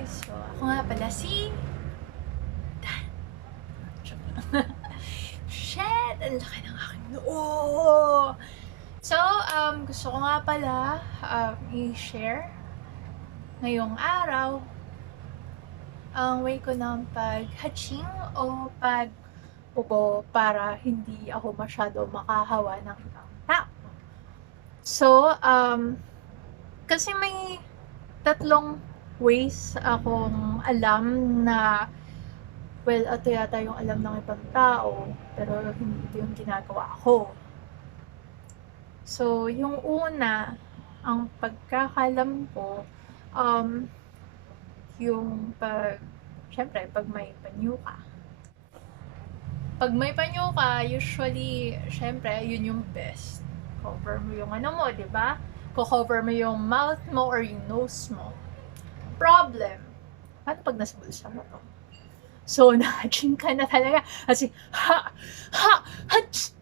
guys! So, ako nga pala si Dan. Shit! Ang laki ng aking noo! So, gusto ko nga pala i-share ngayong araw ang way ko ng pag-hatching o pag-ubo para hindi ako masyado makahawa ng ibang tao. So, kasi may tatlong ways akong alam na, well, ito yata yung alam ng ibang tao, pero hindi ito yung ginagawa ko. So, yung una, ang pagkakalam ko, yung syempre, pag may panyo ka. Pag may panyo ka, usually, syempre, yun yung best. Cover mo yung ano mo, di ba? Cover mo yung mouth mo or yung nose mo. Problem, paano pag nasa bulsa mo to? So, na-hatching ka na talaga. Kasi, hatch!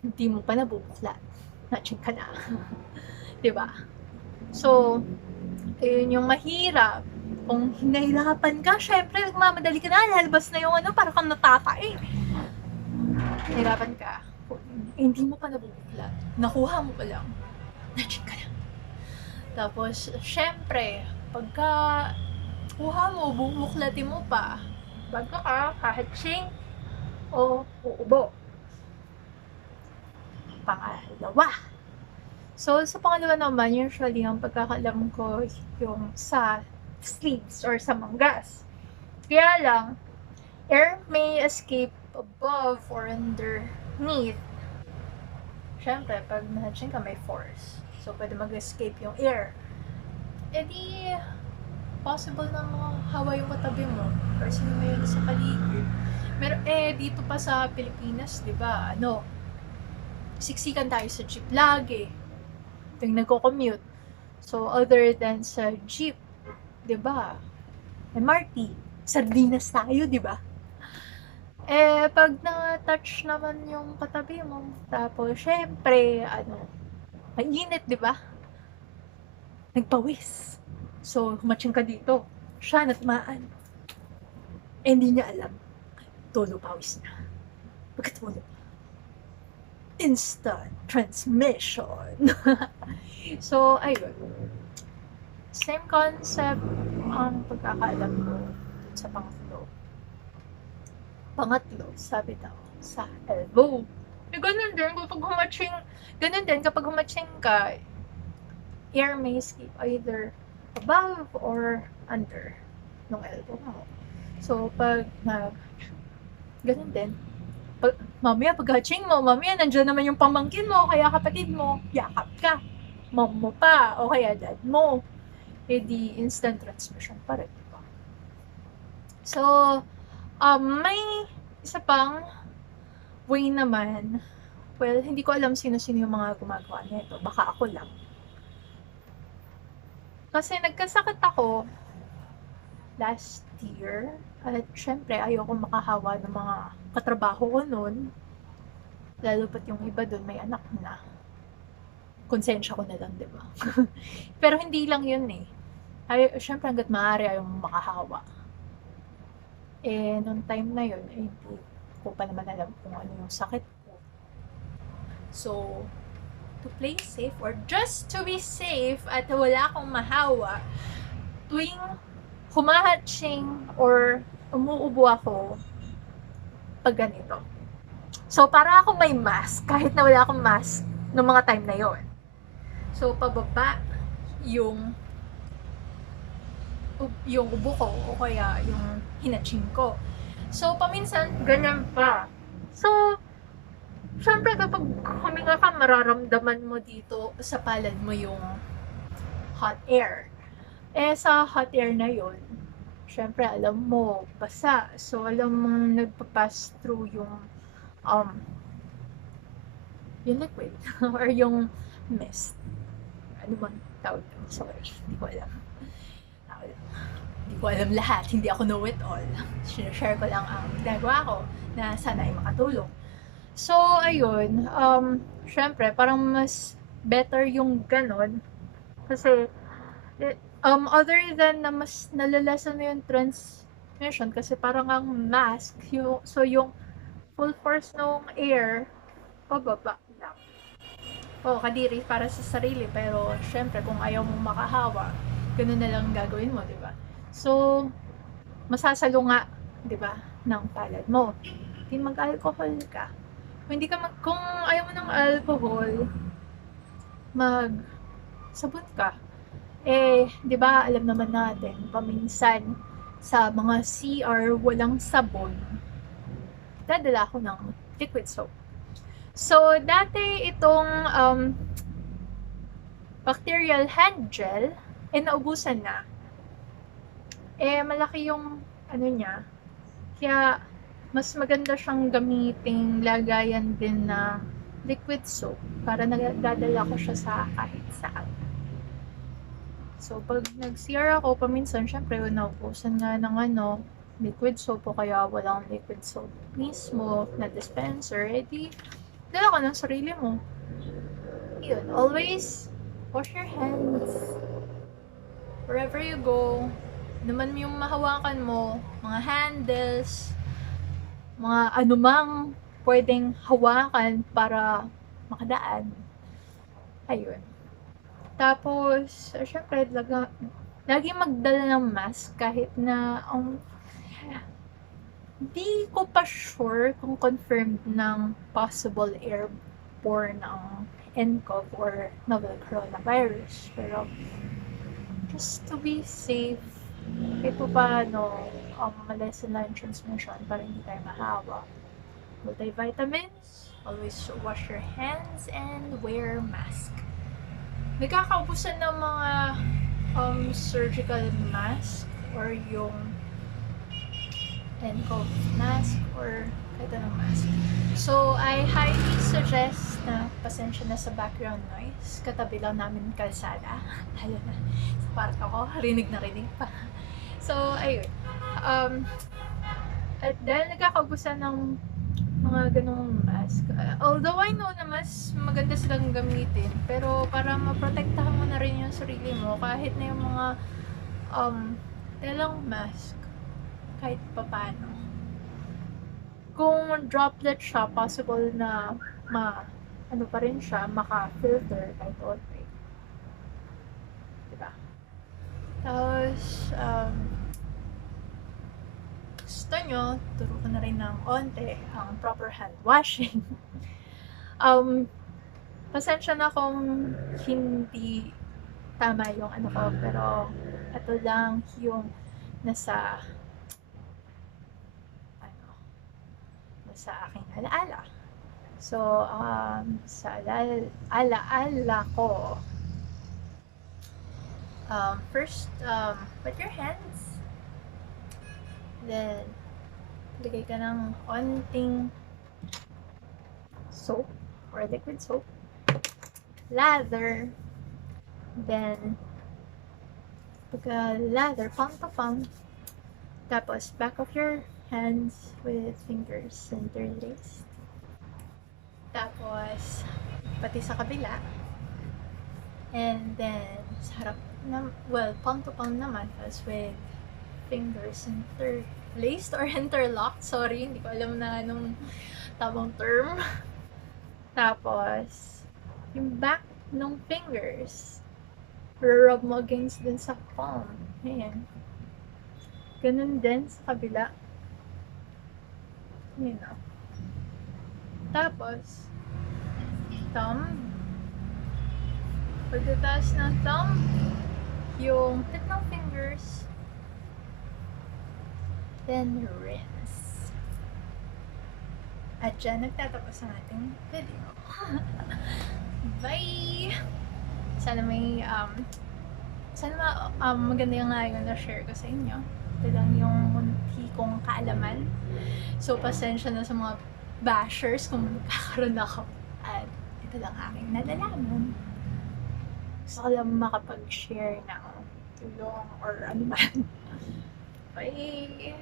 Hindi mo pa nabubuklat. Na-hatching ka na. Diba? So, ayun yung mahirap. Kung hinahirapan ka, syempre, nagmamadali ka na, lalabas na yung ano, para kang natatay. Hirapan ka. Hindi mo pa nabubuklat. Nakuha mo pa lang. Na-hatching ka na. Tapos, syempre, pagka kuha mo, bubuklatin mo pa, bago ka hatching o uubo. Pangalawa. So, sa pangalawa naman, usually, ang pagkakalam ko yung sa sleeves or sa manggas. Kaya lang, air may escape above or underneath. Syempre, pag na-hatching ka, may force. So, pwede mag-escape yung air. Eh di, possible na mahawa yung katabi mo or sino mo yun sa paligid. Pero dito pa sa Pilipinas, di ba, siksikan tayo sa jeep lagi. Tuwing nagko-commute. So, other than sa jeep, di ba, MRT, sardinas tayo, di ba? Pag na-touch naman yung katabi mo, tapos, syempre, mainit, di ba? Nagpawis. So, humatching ka dito. Siya natmaan. Hindi niya alam. Tolo pawis na. Pagkatulog. Instant transmission. So, ayun. Same concept ang pagkakaalam ko sa pangatlo. Pangatlo, sabi daw, sa elbow. Ganun din kapag humatching ka, air may escape either above or under ng elbow mo. So, pag ganun din, mamaya pag-hatching mo, mamaya nandiyan naman yung pamangkin mo, kaya kapatid mo, yakap ka. Mom mo pa, o kaya dad mo. Di instant transmission pa rin, diba? So, may isa pang way naman, well, hindi ko alam sino-sino yung mga gumagawa nito. Baka ako lang. Kasi nagkasakit ako last year at syempre ayoko makahawa ng mga katrabaho ko noon. Lalo pat yung iba doon may anak na. Konsensya ko na lang, di ba? Pero hindi lang yun eh. Syempre hanggat maaari ayong makahawa. Noong time na yun, hindi ko pa naman alam kung ano yung sakit ko. So, to play safe or just to be safe at wala akong mahawa, tuwing humahatching or umuubo ako pag ganito. So, para akong may mask kahit na wala akong mask noong mga time na yon. So, pababa yung ubo ko o kaya yung hinatching ko. So, paminsan, ganyan pa. So, syempre kapag huminga ka, mararamdaman mo dito sa palad mo yung hot air. Sa hot air na yon, syempre alam mo, basa. So, alam mo nagpa-pass through yung liquid or yung mist. Ano bang tawag? Sorry, hindi ko alam. Hindi ko alam lahat. Hindi ako know-it-all. Share ko lang ang ginagawa ko na sana ay makatulong. So, ayun, syempre, parang mas better yung ganon. Kasi, Other than na mas nalalasan na yung transmission kasi parang ang mask, yung full force ng air, pababa lang. Oo, kadiri para sa sarili, pero syempre kung ayaw mong makahawa, ganun na lang gagawin mo, di ba? So, masasalo nga, di ba, ng palad mo. Hindi mag-alcohol ka. Kung hindi ka kung ayaw mo ng alcohol, sabon ka. Eh, 'di ba, alam naman natin, paminsan sa mga CR walang sabon. Dadala ako ng liquid soap. So, dati itong bacterial hand gel, naubusan na. Malaki yung ano niya. Kaya, mas maganda siyang gamiting lagayan din na liquid soap para nagdadala ko siya sa kahit saan. So, pag nag-CR ako, paminsan, syempre, naubusan nga ng liquid soap o kaya walang liquid soap mismo na dispenser, edi, dala ka ng sarili mo. Yun, always wash your hands. Wherever you go, naman yung mahawakan mo, mga handles, mga anumang pwedeng hawakan para makadaan. Ayun. Tapos, syempre, lagi magdala ng mask kahit na hindi ko pa sure kung confirmed ng possible airborne ang nCov or novel coronavirus. Pero, just to be safe, kahit pa paano, ma-lessen lang yung transmission para hindi tayo mahawa. Multivitamins, always wash your hands and wear mask. Nagkakaubusan ng mga surgical mask or yung nCov mask or kahit anong mask. So, I highly suggest na pasensya na sa background noise. Katabi lang namin kalsada. Lalo na sa park ako, rinig na rinig pa. So, ayun. At dahil nagkakaubusan ng mga ganong mask. Although I know na mas maganda silang gamitin, pero para maprotektahan mo na rin yung sarili mo, kahit na yung mga telang mask, kahit papano. Kung droplet siya, possible na ano pa rin siya, maka-filter kahit onte. Diba? Tapos, gusto nyo, turo ko na rin ng onte ang proper hand washing. Pasensya na kung hindi tama yung ano ko, pero ito lang yung nasa aking alaala. So, sa alaala ko, first, put your hands. Then, lagay ka ng onting soap or liquid soap. Lather. Then, lather, palm to palm. Tapos, back of your hands with fingers interlaced. Tapos, pati sa kabila. And then, sa harap, palm to palm naman. Tapos with fingers interlaced or interlocked. Sorry, hindi ko alam na anong tamang term. Tapos, yung back ng fingers, rub mo against din sa palm. Ayan. Ganun din sa kabila. Ayan o. Tapos, thumb. Pagkataas ng thumb, yung tip ng fingers, then rinse. At dyan nagtatapos ang ating video. Bye! Sana may maganda yung ngayon na share ko sa inyo. Ito lang yung munti kong kaalaman. So, pasensya na sa mga bashers kung magkakaroon ako. At ito lang aking nalalaman. Gusto ko lang makapag-share ng tulong or ano man. Bye!